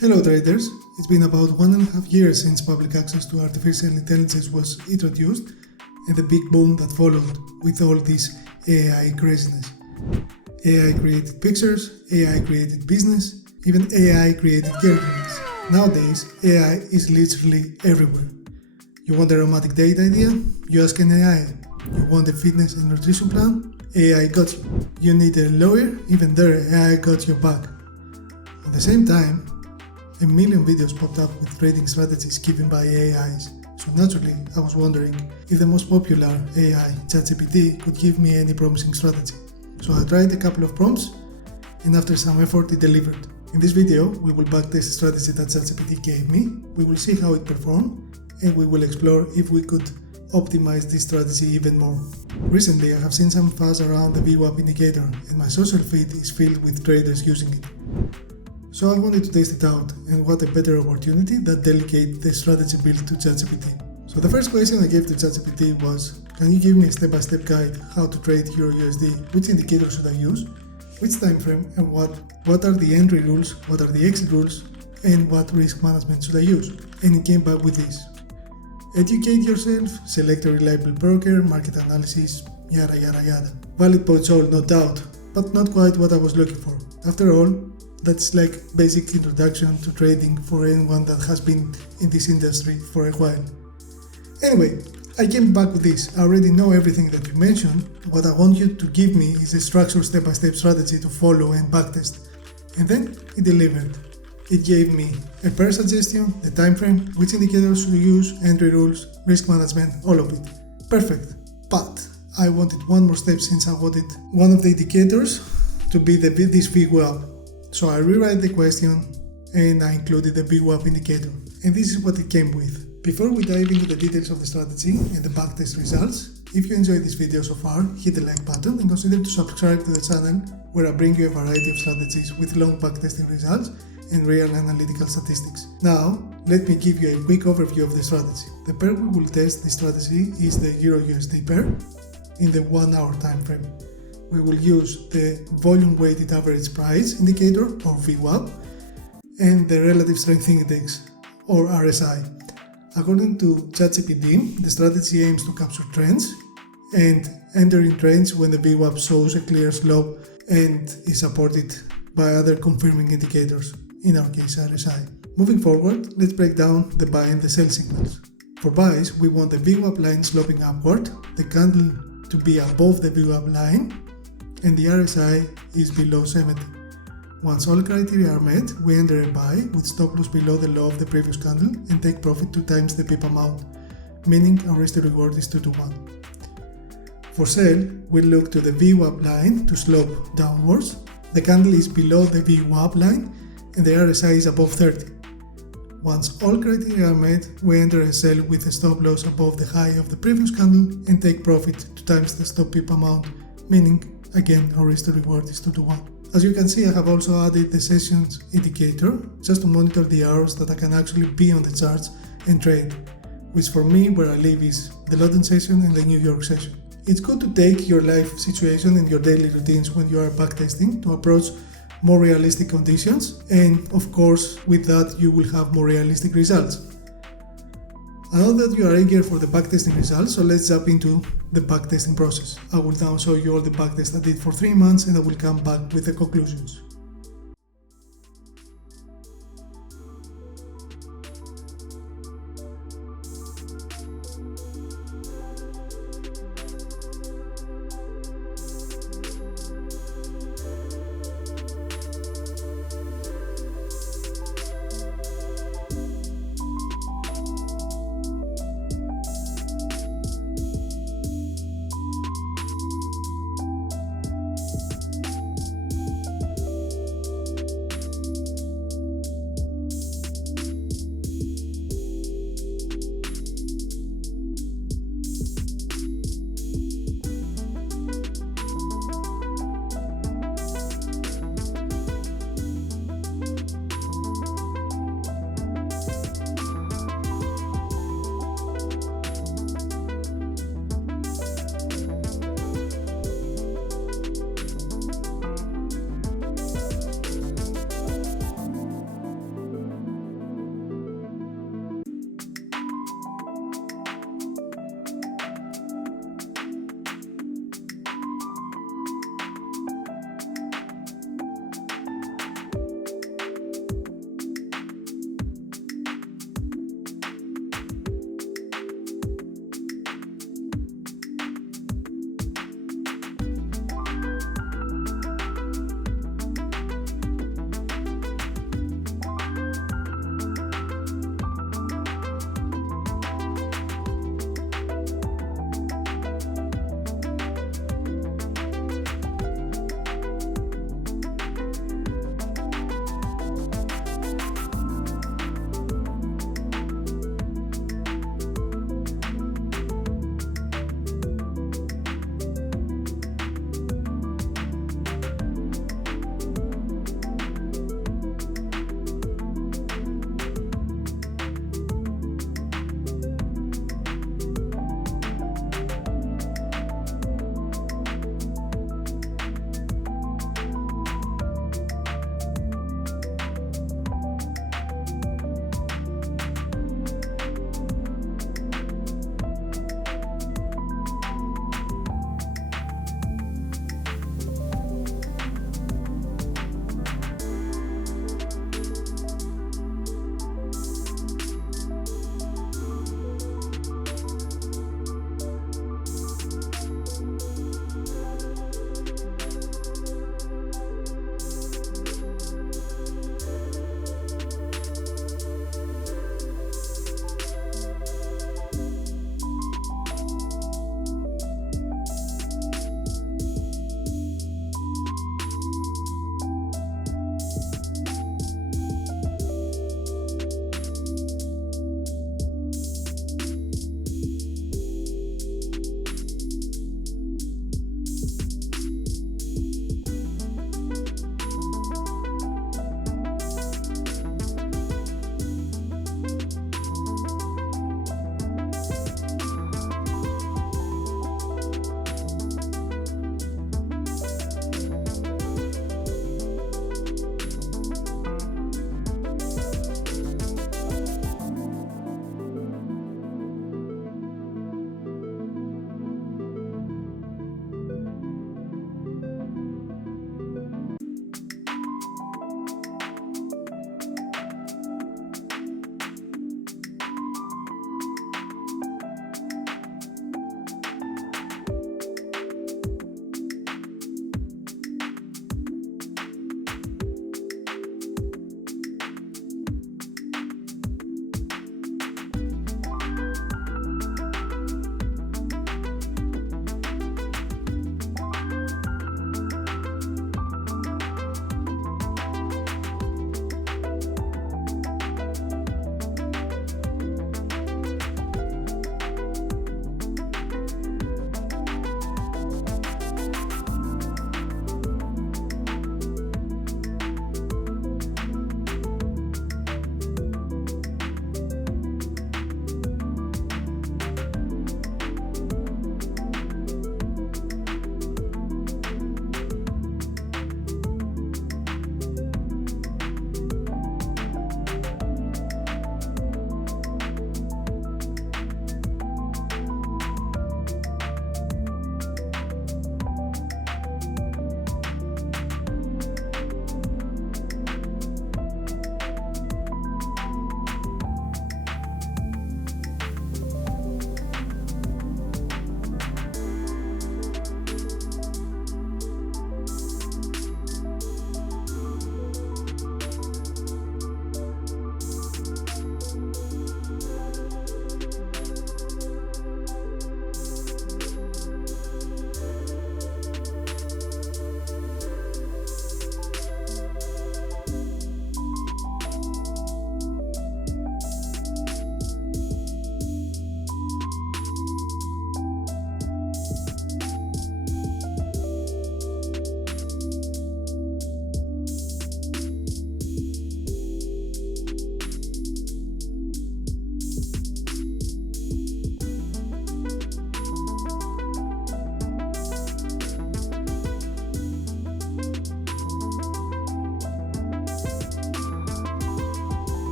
Hello traders, it's been about 1.5 years since public access to artificial intelligence was introduced and the big boom that followed with all this AI craziness. AI created pictures, AI created business, even AI created girlfriends. Nowadays, AI is literally everywhere. You want a romantic date idea? You ask an AI. You want a fitness and nutrition plan? AI got you. You need a lawyer? Even there, AI got your back. At the same time, a million videos popped up with trading strategies given by AIs, so naturally I was wondering if the most popular AI, ChatGPT, could give me any promising strategy. So I tried a couple of prompts, and after some effort it delivered. In this video, we will backtest the strategy that ChatGPT gave me, we will see how it performed, and we will explore if we could optimize this strategy even more. Recently I have seen some fuzz around the VWAP indicator, and my social feed is filled with traders using it. So I wanted to test it out, and what a better opportunity than delegate the strategy build to ChatGPT. So the first question I gave to ChatGPT was, can you give me a step-by-step guide how to trade EURUSD, which indicator should I use, which time frame, and what are the entry rules, what are the exit rules, and what risk management should I use? And it came back with this. Educate yourself, select a reliable broker, market analysis, yada yada yada. Valid points all, no doubt, but not quite what I was looking for. After all, that's like basic introduction to trading for anyone that has been in this industry for a while. Anyway, I came back with this. I already know everything that you mentioned. What I want you to give me is a structured step-by-step strategy to follow and backtest. And then it delivered. It gave me a pair suggestion, the time frame, which indicators to use, entry rules, risk management, all of it. Perfect. But I wanted one more step since I wanted one of the indicators to be this VWAP. So I rewrite the question and I included the VWAP indicator. And this is what it came with. Before we dive into the details of the strategy and the backtest results, if you enjoyed this video so far, hit the like button and consider to subscribe to the channel where I bring you a variety of strategies with long backtesting results and real analytical statistics. Now, let me give you a quick overview of the strategy. The pair we will test this strategy is the EURUSD pair in the 1 hour time frame. We will use the volume weighted average price indicator or VWAP and the relative strength index or RSI. According to ChatGPT, the strategy aims to capture trends and enter in trends when the VWAP shows a clear slope and is supported by other confirming indicators, in our case RSI. Moving forward, let's break down the buy and the sell signals. For buys, we want the VWAP line sloping upward, the candle to be above the VWAP line, and the RSI is below 70. Once all criteria are met, we enter a buy with stop loss below the low of the previous candle and take profit 2 times the pip amount, meaning our risk to reward is 2 to 1. For sell, we look to the VWAP line to slope downwards, the candle is below the VWAP line and the RSI is above 30. Once all criteria are met, we enter a sell with a stop loss above the high of the previous candle and take profit 2 times the stop pip amount, meaning again our risk to reward is 2 to 1. As you can see, I have also added the sessions indicator just to monitor the hours that I can actually be on the charts and trade, which for me where I live is the London session and the New York session. It's good to take your life situation and your daily routines when you are backtesting to approach more realistic conditions, and of course with that you will have more realistic results. I know that you are eager for the backtesting results, so let's jump into the backtesting process. I will now show you all the backtests I did for 3 months and I will come back with the conclusions.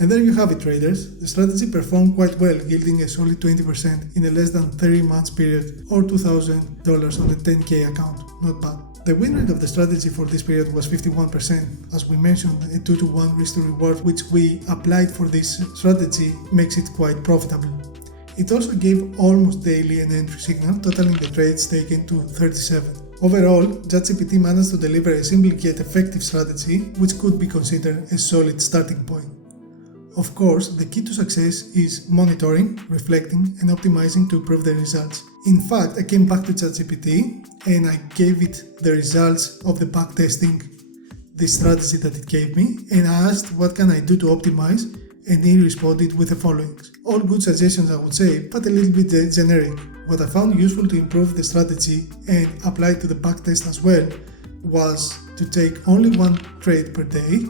And there you have it, traders. The strategy performed quite well, yielding a solid 20% in a less than 30 months period, or $2,000 on a 10K account. Not bad. The win rate of the strategy for this period was 51%. As we mentioned, a 2-to-1 risk to reward which we applied for this strategy makes it quite profitable. It also gave almost daily an entry signal, totaling the trades taken to 37. Overall, ChatGPT managed to deliver a simple yet effective strategy which could be considered a solid starting point. Of course, the key to success is monitoring, reflecting, and optimizing to improve the results. In fact, I came back to ChatGPT and I gave it the results of the backtesting, the strategy that it gave me, and I asked what can I do to optimize, and he responded with the following. All good suggestions, I would say, but a little bit generic. What I found useful to improve the strategy and apply to the backtest as well was to take only one trade per day.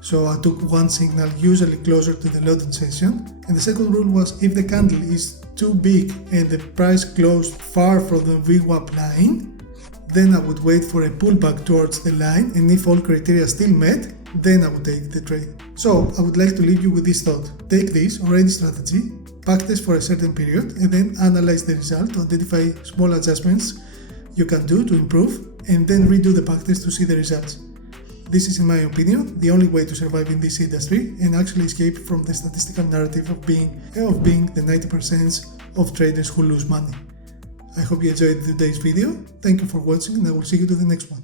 So I took one signal, usually closer to the loading session. And the second rule was if the candle is too big and the price closed far from the VWAP line, then I would wait for a pullback towards the line, and if all criteria still met, then I would take the trade. So I would like to leave you with this thought. Take this or any strategy, backtest for a certain period, and then analyze the result to identify small adjustments you can do to improve, and then redo the backtest to see the results. This is, in my opinion, the only way to survive in this industry and actually escape from the statistical narrative of being the 90% of traders who lose money. I hope you enjoyed today's video. Thank you for watching, and I will see you to the next one.